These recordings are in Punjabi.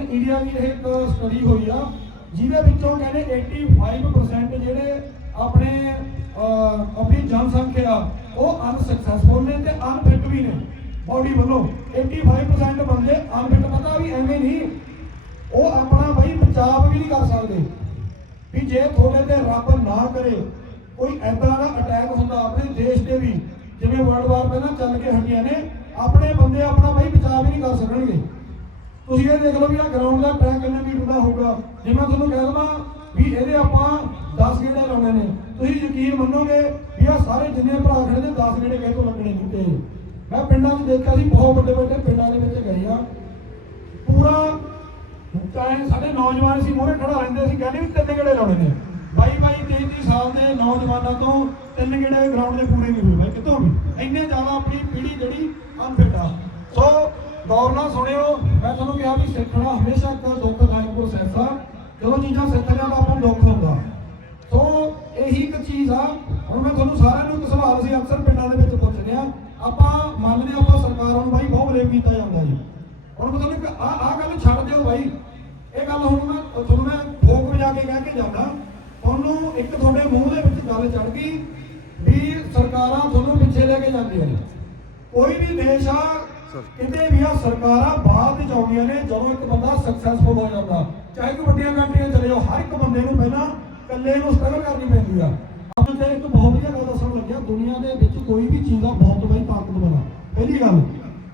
ਆਪਣੇ ਇੰਡੀਆ ਦੀ ਇਹ ਇੱਕ ਸਟੱਡੀ ਹੋਈ ਆ, ਜਿਹਦੇ ਵਿੱਚੋਂ ਕਹਿੰਦੇ 85% ਜਿਹੜੇ ਆਪਣੇ ਆਪਣੀ ਜਨਸੰਖਿਆ ਉਹ ਅਨਸਕਸੈਸਫੁਲ ਨੇ ਤੇ ਅਨਫਿਟ ਵੀ ਨੇ। ਬਾਡੀ ਵੱਲੋਂ 85% ਬੰਦੇ ਅਨਫਿਟ ਪਤਾ ਵੀ ਐਵੇਂ ਨਹੀਂ, ਉਹ ਆਪਣਾ ਬਈ ਬਚਾਅ ਵੀ ਨਹੀਂ ਕਰ ਸਕਦੇ। ਵੀ ਜੇ ਤੁਹਾਡੇ ਤੇ ਰੱਬ ਨਾ ਕਰੇ, ਕੋਈ ਐਦਾਂ ਦਾ ਅਟੈਕ ਹੁੰਦਾ ਆਪਣੇ ਦੇਸ਼ ਤੇ ਵੀ, ਜਿਵੇਂ ਵਰਲਡ ਵਾਰ ਪਹਿਲਾਂ ਚੱਲ ਕੇ ਹਟੀਆਂ ਨੇ, ਆਪਣੇ ਬੰਦੇ ਆਪਣਾ ਬਈ ਬਚਾਅ ਵੀ ਨਹੀਂ ਕਰ ਸਕਣਗੇ। ਤੁਸੀਂ ਇਹ ਦੇਖ ਲਓ ਵੀ ਆ ਗਰਾਊਂਡ ਦਾ ਟਰੈਕ ਕਿੰਨੇ ਮੀਟਰ ਦਾ ਹੋਊਗਾ। ਜੇ ਮੈਂ ਤੁਹਾਨੂੰ ਕਹਿ ਦਵਾਂ ਵੀ ਇਹਦੇ ਆਪਾਂ 10 ਗੇੜੇ ਲਾਉਣੇ ਨੇ। ਤੁਸੀਂ ਯਕੀਨ ਮੰਨੋਗੇ ਵੀ ਆ ਸਾਰੇ ਜਿੰਨੇ ਭਰਾ ਖੜੇ ਨੇ 10 ਗੇੜੇ ਕਿਸੇ ਤੋਂ ਲੱਗਣੇ ਨਹੀਂ ਮੈਂ ਪਿੰਡਾਂ 'ਚ ਦੇਖਿਆ ਸੀ, ਬਹੁਤ ਵੱਡੇ ਵੱਡੇ ਪਿੰਡਾਂ ਦੇ ਵਿੱਚ ਗਏ ਆ। ਪੂਰਾ ਚਾਹੇ ਸਾਡੇ ਨੌਜਵਾਨ ਸੀ ਮੋਰੇ ਖੜਾ ਰਹਿੰਦੇ ਸੀ, ਕਹਿੰਦੇ ਵੀ ਤਿੰਨ ਗੇੜੇ ਲਾਉਣੇ ਨੇ। ਬਾਈ ਬਾਈ 23 23 ਸਾਲ ਦੇ ਨੌਜਵਾਨਾਂ ਤੋਂ ਤਿੰਨ ਗੇੜੇ ਗਰਾਊਂਡ ਦੇ ਪੂਰੇ ਨਹੀਂ ਹੋਏ। ਬਾਈ ਕਿਤੋਂ ਵੀ ਇੰਨੇ ਜ਼ਿਆਦਾ ਆਪਣੀ ਪੀੜ੍ਹੀ ਜਿਹੜੀ ਅਨਫਿਟ ਆ ਸੋ ਗੌਰ ਨਾਲ ਸੁਣਿਓ, ਮੈਂ ਤੁਹਾਨੂੰ ਕਿਹਾ ਵੀ ਸਿੱਖਣਾ ਹਮੇਸ਼ਾ ਇੱਕ ਦੁੱਖਦਾਇਕ ਪ੍ਰੋਸੈਸ ਆ। ਜਦੋਂ ਚੀਜ਼ਾਂ ਸਿੱਖਦੇ ਆ, ਤਾਂ ਆਪਾਂ ਨੂੰ ਦੁੱਖ ਹੁੰਦਾ। ਸੋ ਇਹੀ ਇੱਕ ਚੀਜ਼ ਆ। ਹੁਣ ਮੈਂ ਤੁਹਾਨੂੰ ਸਾਰਿਆਂ ਨੂੰ ਇੱਕ ਸਵਾਲ ਸੀ, ਅਕਸਰ ਪਿੰਡਾਂ ਦੇ ਵਿੱਚ ਪੁੱਛਦੇ ਆ। ਆਪਾਂ ਮੰਨਦੇ ਹਾਂ ਆਪਾਂ ਸਰਕਾਰਾਂ ਨੂੰ ਬਾਈ ਬਹੁਤ ਬਲੇਮ ਕੀਤਾ ਜਾਂਦਾ ਜੀ। ਹੁਣ ਮੈਂ ਤੁਹਾਨੂੰ ਆ ਆ ਗੱਲ ਛੱਡ ਦਿਓ ਬਾਈ। ਇਹ ਗੱਲ ਹੁਣ ਮੈਂ, ਤੁਹਾਨੂੰ ਮੈਂ ਫੋਕ ਵਜਾ ਕੇ ਕਹਿ ਕੇ ਜਾਂਦਾ। ਤੁਹਾਨੂੰ ਇੱਕ ਤੁਹਾਡੇ ਮੂੰਹ ਦੇ ਵਿੱਚ ਗੱਲ ਚੜ ਗਈ ਵੀ ਸਰਕਾਰਾਂ ਤੁਹਾਨੂੰ ਪਿੱਛੇ ਲੈ ਕੇ ਜਾਂਦੀਆਂ ਨੇ। ਕੋਈ ਵੀ ਦੇਸ਼ ਆ ਕਿਤੇ ਵੀ ਆ ਸਰਕਾਰਾਂ ਬਾਅਦ ਵਿੱਚ ਆਉਂਦੀਆਂ ਨੇ, ਜਦੋਂ ਇੱਕ ਬੰਦਾ ਸਕਸੈਸਫੁਲ ਹੋ ਜਾਂਦਾ, ਚਾਹੇ ਕੋਈ ਵੱਡੀਆਂ ਕੰਟਰੀਆਂ ਚਲੇ ਜਾਓ, ਹਰ ਇੱਕ ਬੰਦੇ ਨੂੰ ਪਹਿਲਾਂ ਇਕੱਲੇ ਨੂੰ ਸਟਰਗਲ ਕਰਨੀ ਪੈਂਦੀ ਆ। ਅੱਜ ਤੇ ਇੱਕ ਬਹੁਤ ਵਧੀਆ ਗੱਲ ਦੱਸਣ ਲੱਗਿਆ, ਦੁਨੀਆ ਦੇ ਵਿੱਚ ਕੋਈ ਵੀ ਚੀਜ਼ ਦਾ ਬਹੁਤ ਬਈ ਤਾਕਤਵਰ ਆ ਪਹਿਲੀ ਗੱਲ,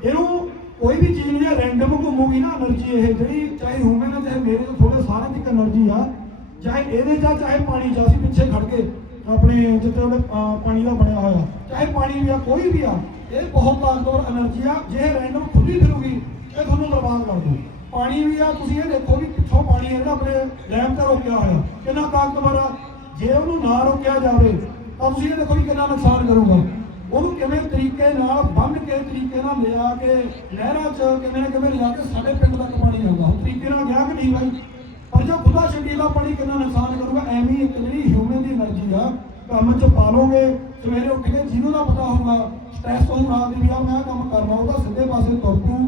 ਇਹਨੂੰ ਕੋਈ ਵੀ ਚੀਜ਼ ਨਹੀਂ ਰੈਂਡਮ ਘੁੰਮੂਗੀ ਨਾ એનર્ਜੀ ਇਹ, ਜਿਹੜੀ ਚਾਹੇ ਹਿਊਮਨ ਆ, ਚਾਹੇ ਮੇਰੇ ਤੋਂ ਥੋੜੇ ਸਾਰਿਆਂ ਦੀ એનર્ਜੀ ਆ, ਚਾਹੇ ਇਹਦੇ ਚਾ ਚਾਹੇ ਪਾਣੀ ਚ, ਅਸੀਂ ਪਿੱਛੇ ਖੜ ਕੇ ਆਪਣੇ ਜਿੱਥੇ ਪਾਣੀ ਦਾ ਬਣਿਆ ਹੋਇਆ, ਚਾਹੇ ਪਾਣੀ ਵੀ ਆ, ਕੋਈ ਵੀ ਆ ਇਹ ਬਹੁਤ ਤਾਕਤਵਰ એનર્ਜੀ ਆ। ਜੇ ਰੈਂਡਮ ਖੁੱਲੀ ਫਿਰੂਗੀ, ਇਹ ਤੁਹਾਨੂੰ ਬਰਬਾਦ ਕਰ ਦੂ ਪਾਣੀ ਵੀ ਆ, ਤੁਸੀਂ ਇਹ ਦੇਖੋ ਵੀ ਪਿੱਛੋਂ ਪਾਣੀ ਇਹਦਾ ਆਪਣੇ ਡੈਮ ਤੇ ਰੋਕਿਆ ਹੋਇਆ। ਕਿੰਨਾ ਤਾਕਤਵਰ ਆ। ਜੇ ਉਹਨੂੰ ਨਾ ਰੋਕਿਆ ਜਾਵੇ, ਤਾਂ ਤੁਸੀਂ ਇਹ ਦੇਖੋ ਵੀ ਕਿੰਨਾ ਨੁਕਸਾਨ ਕਰੂਗਾ। ਉਹਨੂੰ ਕਿਵੇਂ ਤਰੀਕੇ ਨਾਲ ਬੰਨ ਕੇ ਤਰੀਕੇ ਨਾਲ ਲਿਆ ਕੇ ਲਹਿਰਾਂ 'ਚ ਕਿਵੇਂ ਕਿਵੇਂ ਲਿਆ ਕੇ ਸਾਡੇ ਪਿੰਡ ਤੱਕ ਪਾਣੀ ਆਉਂਦਾ ਉਹ ਤਰੀਕੇ ਨਾਲ ਗਿਆ ਕਿ ਨਹੀਂ ਬਾਈ? ਪਰ ਜੋ ਖੁਦਾ ਛੱਡੀ ਦਾ ਪਾਣੀ ਕਿੰਨਾ ਨੁਕਸਾਨ ਕਰੂਗਾ, ਐਵੇਂ ਇੱਕ ਜਿਹੜੀ ਹਿਊਮਨ ਦੀ એનર્ਜੀ ਆ ਕੰਮ 'ਚ ਪਾ ਲੋਗੇ ਸਵੇਰੇ ਉੱਠ ਕੇ ਜਿਹਨੂੰ ਦਾ ਪਤਾ ਹੋਊਗਾ ਸਟ੍ਰੈਸ ਤੋਂ ਰਾਤ ਦੀ ਵੀ ਆ, ਮੈਂ ਕੰਮ ਕਰਨਾ ਉਹਦਾ ਸਿੱਧੇ ਪਾਸੇ ਤੁਰਕੂ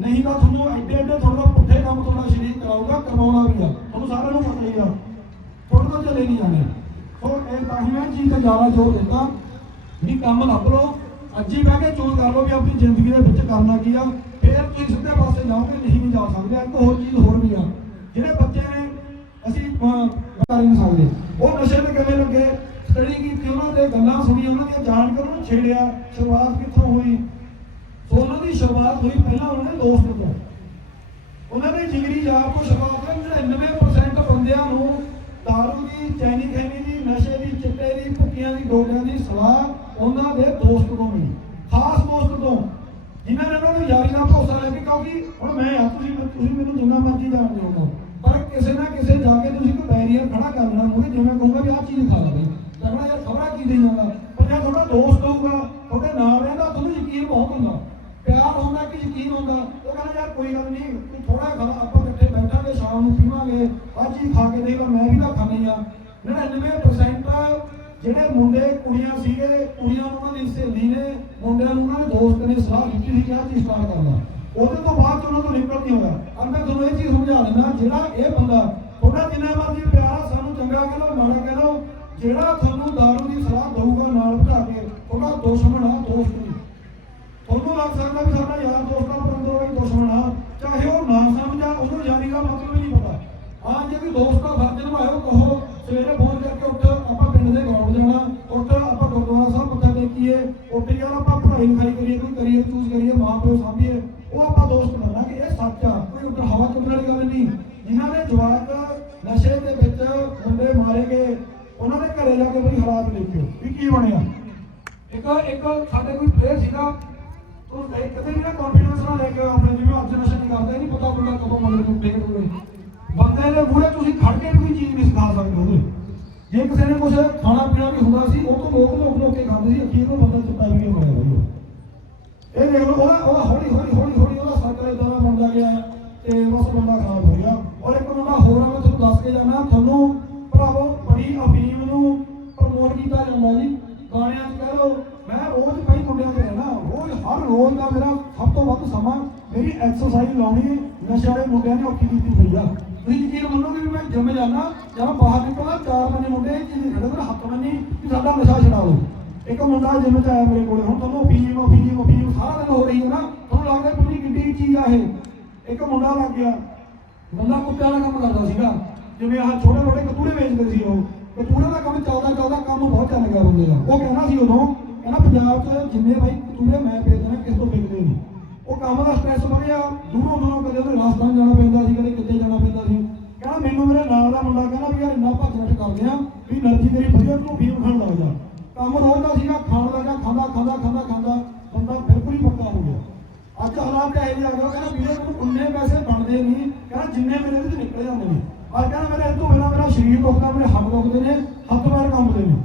ਨਹੀਂ ਤਾਂ ਤੁਹਾਨੂੰ ਐਡੇ ਐਡੇ ਤੁਹਾਡਾ ਪੁੱਠੇ ਕੰਮ ਤੁਹਾਡਾ ਸਰੀਰ ਕਰਾਊਗਾ, ਕਰਵਾਉਣਾ ਵੀ ਆ। ਤੁਹਾਨੂੰ ਸਾਰਿਆਂ ਨੂੰ ਪਤਾ ਹੀ ਆ। ਤੁਹਾਡੇ ਤੋਂ ਚਲੇ ਨਹੀਂ ਜਾਣੇ ਸੋ ਇਹ ਤਾਂ ਹੀ ਮੈਂ ਚੀਜ਼ ਤੇ ਜ਼ਿਆਦਾ ਜ਼ੋਰ ਦਿੱਤਾ ਵੀ ਕੰਮ ਲੱਭ ਲਓ। ਅੱਜ ਹੀ ਬਹਿ ਕੇ ਚੋਣ ਕਰ ਲਓ ਵੀ ਆਪਣੀ ਜ਼ਿੰਦਗੀ ਦੇ ਵਿੱਚ ਕਰਨਾ ਕੀ ਆ। ਫਿਰ ਤੁਸੀਂ ਸਿੱਧੇ ਪਾਸੇ ਜਾਓਗੇ, ਨਹੀਂ ਵੀ ਜਾ ਸਕਦੇ। ਇੱਕ ਹੋਰ ਚੀਜ਼ ਹੋਰ ਵੀ ਆ। ਜਿਹੜੇ ਬੱਚੇ ਨੇ, ਅਸੀਂ ਕਰ ਹੀ ਨਹੀਂ ਸਕਦੇ ਉਹ ਨਸ਼ੇ ਤੇ ਕਿਵੇਂ ਲੱਗੇ ਸਟੱਡੀ ਕੀਤੀ ਉਹਨਾਂ ਦੇ ਗੱਲਾਂ ਸੁਣੀ ਉਹਨਾਂ ਦੀਆਂ ਜਾਣ ਕੇ ਉਹਨਾਂ ਨੂੰ ਛੇੜਿਆ, ਸ਼ੁਰੂਆਤ ਕਿੱਥੋਂ ਹੋਈ? ਸੋ ਉਹਨਾਂ ਦੀ ਸ਼ੁਰੂਆਤ ਹੋਈ ਪਹਿਲਾਂ ਉਹਨਾਂ ਦੇ ਦੋਸਤ ਤੋਂ। ਉਹਨਾਂ ਦੇ ਜਿਗਰੀ ਯਾਰ ਤੋਂ ਸ਼ੁਰੂਆਤ ਹੋਈ 99% ਬੰਦਿਆਂ ਨੂੰ ਦਾਰੂ ਦੀ, ਚੈਨੀ ਖੈਨੀ ਦੀ, ਨਸ਼ੇ ਦੀ, ਚਿੱਟੇ ਦੀ ਭੁੱਕੀਆਂ ਦੀ ਡੋਲਿਆਂ ਦੀ ਸਲਾਹ ਉਹਨਾਂ ਦੇ ਦੋਸਤ ਤੋਂ ਮਿਲੀ। ਖਾਸ ਦੋਸਤ ਤੋਂ। ਜਿਨ੍ਹਾਂ ਨੇ ਉਹਨਾਂ ਨੂੰ ਯਾਰੀ ਦਾ ਭਰੋਸਾ ਲੈ ਕੇ ਕਿਉਂਕਿ ਹੁਣ ਮੈਂ ਆ, ਤੁਸੀਂ ਤੁਸੀਂ ਮੈਨੂੰ ਜਿੰਨਾ ਮਰਜ਼ੀ ਜਾਣਦੇ ਹੋ ਪਰ ਕਿਸੇ ਨਾ ਕਿਸੇ ਜਾ ਕੇ ਤੁਸੀਂ ਕੋਈ ਬੈਰੀਅਰ ਖੜਾ ਕਰ ਲੈਣਾ ਉਹਨੇ ਜਿਵੇਂ ਕਹੂੰਗਾ ਵੀ ਆਹ ਚੀਜ਼ ਖਾ ਲਾ ਬਈ ਲੱਗਣਾ ਯਾਰ ਦੇ ਜਾਂਦਾ ਪਰ ਜੇ ਤੁਹਾਡਾ ਦੋਸਤ ਹੋਊਗਾ, ਤੁਹਾਡੇ ਨਾਲ ਰਹਿੰਦਾ, ਤੁਹਾਨੂੰ ਯਕੀਨ ਬਹੁਤ ਹੁੰਦਾ। ਪਿਆਰ ਹੁੰਦਾ ਕਿ ਯਕੀਨ ਹੁੰਦਾ। ਉਹ ਕਹਿੰਦਾ, ਯਾਰ, ਕੋਈ ਗੱਲ ਨਹੀਂ, ਤੂੰ ਥੋੜਾ ਖਾ, ਆਪਾਂ ਇਕੱਠੇ ਬੈਠਾਂਗੇ, ਸ਼ਾਮ ਨੂੰ ਪੀਵਾਂਗੇ ਅੱਜ ਹੀ ਖਾ ਕੇ ਦੇਖ ਲਾ, ਮੈਂ ਵੀ ਤਾਂ ਖਾਣੀ ਆ 99% ਜਿਹੜੇ ਮੁੰਡੇ, ਕੁੜੀਆਂ ਸੀਗੇ, ਕੁੜੀਆਂ ਨੂੰ ਉਹਨਾਂ ਦੀ ਸਹੇਲੀ ਨੇ, ਮੁੰਡਿਆਂ ਨੂੰ ਉਹਨਾਂ ਦੇ ਦੋਸਤ ਨੇ ਸਲਾਹ ਦਿੱਤੀ ਸੀ ਕਿ ਆਹ ਚੀਜ਼ ਸਟਾਰਟ ਕਰਨਾ ਉਹਦੇ ਤੋਂ ਬਾਅਦ 'ਚ ਉਹਨਾਂ ਤੋਂ ਨਿਕਲ ਨਹੀਂ ਹੋਇਆ ਅੱਜ ਮੈਂ ਤੁਹਾਨੂੰ ਇਹ ਚੀਜ਼ ਸਮਝਾ ਦਿੰਦਾ, ਜਿਹੜਾ ਇਹ ਬੰਦਾ, ਤੁਹਾਡਾ ਜਿੰਨਾ ਮਰਜ਼ੀ ਪਿਆਰ ਸਾਨੂੰ ਚੰਗਾ ਕਹਿ ਲਓ, ਮਾੜਾ ਕਹਿ ਲਓ ਜਿਹੜਾ ਤੁਹਾਨੂੰ ਦਾਰੂ ਦੀ ਸਲਾਹ ਦਊਗਾ ਨਾਲ ਬਿਠਾ ਕੇ ਤੁਹਾਡਾ ਦੁਸ਼ਮਣ ਆ, ਦੋਸਤ ਨਹੀਂ। ਤੁਹਾਨੂੰ ਲੱਗ ਸਕਦਾ ਵੀ ਸਾਡਾ ਯਾਰ ਦੋਸਤਾਂ ਪਰ ਅੰਦਰੋਂ ਹੀ ਦੁਸ਼ਮਣ ਆ। ਚਾਹੇ ਉਹ ਨਾ ਸਮਝਾ ਉਹਨੂੰ ਯਾਰੀ ਦਾ ਮਤਲਬ ਹੀ ਨਹੀਂ ਪਤਾ। ਹਾਂ ਜੇ ਕੋਈ ਦੋਸਤ ਦਾ ਫਰਜ਼ ਨਿਭਾਇਓ, ਕਹੋ, ਸਵੇਰੇ ਫੋਨ ਕਰਕੇ ਉੱਠ, ਆਪਾਂ ਪਿੰਡ ਦੇ ਗਰਾਊਂਡ ਜਾਣਾ ਉੱਠ, ਆਪਾਂ ਗੁਰਦੁਆਰਾ ਸਾਹਿਬ ਮੱਥਾ ਟੇਕੀਏ। ਉੱਠ ਯਾਰ ਆਪਾਂ ਪੜ੍ਹਾਈ ਲਿਖਾਈ ਕਰੀਏ, ਕੋਈ ਕਰੀਅਰ ਚੂਜ਼ ਕਰੀਏ ਮਾਂ ਪਿਓ ਸਾਂਭੀਏ, ਉਹ ਆਪਾਂ ਦੋਸਤ ਬਣਾਂਗੇ ਇਹ ਸੱਚ ਆ, ਕੋਈ ਉੱਧਰ ਹਵਾ ਚੁੱਕਣ ਵਾਲੀ ਗੱਲ ਨਹੀਂ। ਜਿਨ੍ਹਾਂ ਦੇ ਜਵਾਕ ਨਸ਼ੇ ਦੇ ਵਿੱਚ ਮੁੰਡੇ ਮਾਰੇ ਗਏ ਉਹਨਾਂ ਦੇ ਘਰੇ ਜਾ ਕੇ ਬਈ ਹਾਲਾਤ ਦੇਖਿਓ ਵੀ ਕੀ ਬਣਿਆ। ਇੱਕ ਇੱਕ ਸਾਡੇ ਕੋਈ ਪਲੇਅਰ ਸੀਗਾ, ਉਹ ਲੈ ਕਦੇ ਵੀ ਨਾ ਕੰਫੀਡੈਂਸ ਨਾਲ ਲੈ ਕੇ ਆਪਣੇ ਜਿਵੇਂ ਅੱਜ ਕਰਦਾ ਨਹੀਂ ਪਤਾ ਬੰਦਾ ਕਦੋਂ ਮਗਰ ਨੂੰ ਟੇਕ ਦੂਗੇ ਬੰਦੇ ਦੇ ਮੂਹਰੇ ਤੁਸੀਂ ਖੜ ਕੇ ਵੀ ਕੋਈ ਚੀਜ਼ ਨਹੀਂ ਸਿਖਾ ਸਕਦੇ ਉਹਦੇ। ਜੇ ਕਿਸੇ ਨੇ ਕੁਝ ਖਾਣਾ ਪੀਣਾ ਵੀ ਹੁੰਦਾ ਸੀ, ਉਹ ਤੋਂ ਲੋਕ ਲੋਕ ਲੋਕ ਕੇ ਖਾਂਦੇ ਸੀ, ਅਖੀਰ ਨੂੰ ਬੰਦਾ ਚੁੱਪਾ ਵੀ ਹੋਇਆ ਬਈ ਇਹ ਦੇਖ ਲਓ, ਉਹਦਾ ਹੌਲੀ ਹੌਲੀ ਹੌਲੀ ਹੌਲੀ ਉਹਦਾ ਸਰਕਲ ਇਦਾਂ ਦਾ ਬਣਦਾ ਗਿਆ। ਮੇਰਾ ਸਭ ਤੋਂ ਵੱਧ ਸਮਾਂ ਮੇਰੀ ਐਕਸਰਸਾਈਜ਼ ਲਾਉਣੀ ਹੈ। ਨਸ਼ੇ ਵਾਲੇ ਮੁੰਡਿਆਂ ਨੇ ਔਖੀ ਕੀਤੀ ਪਈ ਆ। ਤੁਸੀਂ ਯਕੀਨ ਮੰਨੋਗੇ ਵੀ ਮੈਂ ਜਿੰਮ ਜਾਣਾ ਜਦੋਂ ਬਾਹਰ ਨਿਕਲਦਾ, ਚਾਰ ਪੰਜ ਮੁੰਡੇ ਇਹ ਖੜੇ ਨੇ ਹੱਥ ਬੰਨੀ ਵੀ ਸਾਡਾ ਨਸ਼ਾ ਛਡਾਓ ਇੱਕ ਮੁੰਡਾ ਜਿੰਮ ਚ ਆਇਆ ਮੇਰੇ ਕੋਲੇ, ਹੁਣ ਤੁਹਾਨੂੰ ਫੀਮ ਫੀਮ ਫੀਮ ਸਾਰਾ ਦਿਨ ਹੋ ਰਹੀ ਹੈ ਨਾ। ਤੁਹਾਨੂੰ ਲੱਗਦਾ ਪੂਰੀ ਕਿੱਡੀ ਚੀਜ਼ ਆ ਇਹ? ਇੱਕ ਮੁੰਡਾ ਲੱਗ ਗਿਆ। ਬੰਦਾ ਕੁੱਤੇ ਵਾਲਾ ਕੰਮ ਕਰਦਾ ਸੀਗਾ। ਜਿਵੇਂ ਆਹ ਛੋਟੇ ਛੋਟੇ ਕਤੂਰੇ ਵੇਚਦੇ ਸੀ ਉਹ। ਕਤੂਰੇ ਦਾ ਕੰਮ ਚੱਲਦਾ ਚੱਲਦਾ ਕੰਮ ਬਹੁਤ ਚੱਲ ਗਿਆ ਬੰਦੇ ਦਾ। ਉਹ ਕਹਿੰਦਾ ਸੀ ਉਦੋਂ, ਕਹਿੰਦਾ ਪੰਜਾਬ 'ਚ ਜਿੰਨੇ ਬਾਈ ਕਤੂਰੇ ਮੈਂ ਵੇਚਦਾ ਜ਼ਿਆਦਾ ਸਟ੍ਰੈਸ ਵਧਿਆ ਦੂਰੋਂ ਦੂਰੋਂ ਕਦੇ ਉਹਨੂੰ ਰਾਜਸਥਾਨ ਜਾਣਾ ਪੈਂਦਾ ਸੀ, ਕਦੇ ਕਿੱਥੇ ਜਾਣਾ ਪੈਂਦਾ ਸੀ। ਕਹਿੰਦਾ ਮੈਨੂੰ ਮੇਰੇ ਨਾਲ ਦਾ ਮੁੰਡਾ ਕਹਿੰਦਾ ਵੀ ਯਾਰ ਇੰਨਾ ਭੱਜ ਨੱਠ ਕਰਦੇ ਆ ਵੀ એનર્ਜੀ ਤੇਰੀ ਵਧੀਆ, ਤੂੰ ਫੀਮ ਖਾਣ ਲੱਗ ਜਾ। ਕੰਮ ਰੋਜ਼ਦਾ ਸੀਗਾ, ਖਾਣ ਲੱਗਾ ਖਾਂਦਾ ਖਾਂਦਾ ਖਾਂਦਾ ਖਾਂਦਾ, ਬੰਦਾ ਬਿਲਕੁਲ ਹੀ ਪੱਕਾ ਹੋ ਗਿਆ। ਅੱਜ ਹਾਲਾਤ ਇਹ ਜਿਹਾ ਹੋ ਕਹਿੰਦਾ ਵੀਰੇ ਤੂੰ ਉਨੇ ਪੈਸੇ ਬਣਦੇ ਨਹੀਂ, ਕਹਿੰਦਾ ਜਿੰਨੇ ਮੇਰੇ ਵਿੱਚ ਨਿਕਲ ਜਾਂਦੇ ਨੇ। ਅੱਜ ਕਹਿੰਦਾ ਮੇਰੇ ਤੋਂ ਬਿਨਾ ਮੇਰਾ ਸਰੀਰ ਦੁਖਦਾ, ਮੇਰੇ ਹੱਥ ਦੁਖਦੇ ਨੇ, ਹੱਥ ਪੈਰ ਕੰਬਦੇ ਨੇ।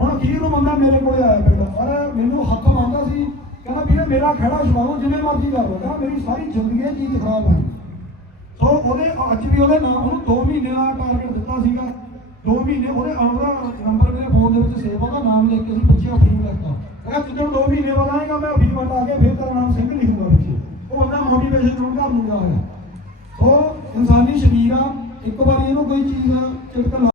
ਹੁਣ ਅਖੀਰ ਨੂੰ ਬੰਦਾ ਮੇਰੇ ਕੋਲੇ ਆਇਆ ਪਿੰਡ, ਔਰ ਮੈਨੂੰ ਹੱਥ ਮੰਗਦਾ ਸੀ ਕਹਿੰਦਾ ਵੀਰੇ ਮੇਰਾ ਖੜਾ ਛਡਾਓ, ਜਿਵੇਂ ਮਰਜ਼ੀ ਕਰ ਲਓ। ਕਹਿੰਦਾ ਮੇਰੀ ਸਾਰੀ ਜ਼ਿੰਦਗੀ ਇਹ ਚੀਜ਼ ਖਰਾਬ ਹੈ ਸੋ ਉਹਦੇ ਅੱਜ ਵੀ ਉਹਦੇ ਨਾਮ ਉਹਨੂੰ 2 ਮਹੀਨੇ ਦਾ ਟਾਰਗੇਟ ਦਿੱਤਾ ਸੀਗਾ। 2 ਮਹੀਨੇ ਉਹਦੇ ਆਉਣਾ ਨੰਬਰ ਮੇਰੇ ਫੋਨ ਦੇ ਵਿੱਚ ਸੇਵ ਉਹਦਾ ਨਾਮ ਲਿਖ ਕੇ ਅਸੀਂ ਪਿੱਛੇ ਅਫੀਮ ਲੱਗਦਾ ਮੈਂ ਕਿਹਾ ਜਦੋਂ 2 ਮਹੀਨੇ ਬਾਅਦ ਆਏਗਾ, ਮੈਂ ਅਫੀਮ ਹਟਾ ਕੇ ਫਿਰ ਤੇਰਾ ਨਾਮ ਸਿੰਘ ਲਿਖੂਗਾ ਪਿੱਛੇ ਉਹ ਬੰਦਾ ਮੋਟੀਵੇਸ਼ਨ ਨੂੰ ਘਰ ਨੂੰ ਜਾ ਰਿਹਾ। ਸੋ ਇਨਸਾਨੀ ਸ਼ਰੀਰ ਆ, ਇੱਕ ਵਾਰੀ ਇਹਨੂੰ ਕੋਈ ਚੀਜ਼ ਚਿੜਕ ਲਾ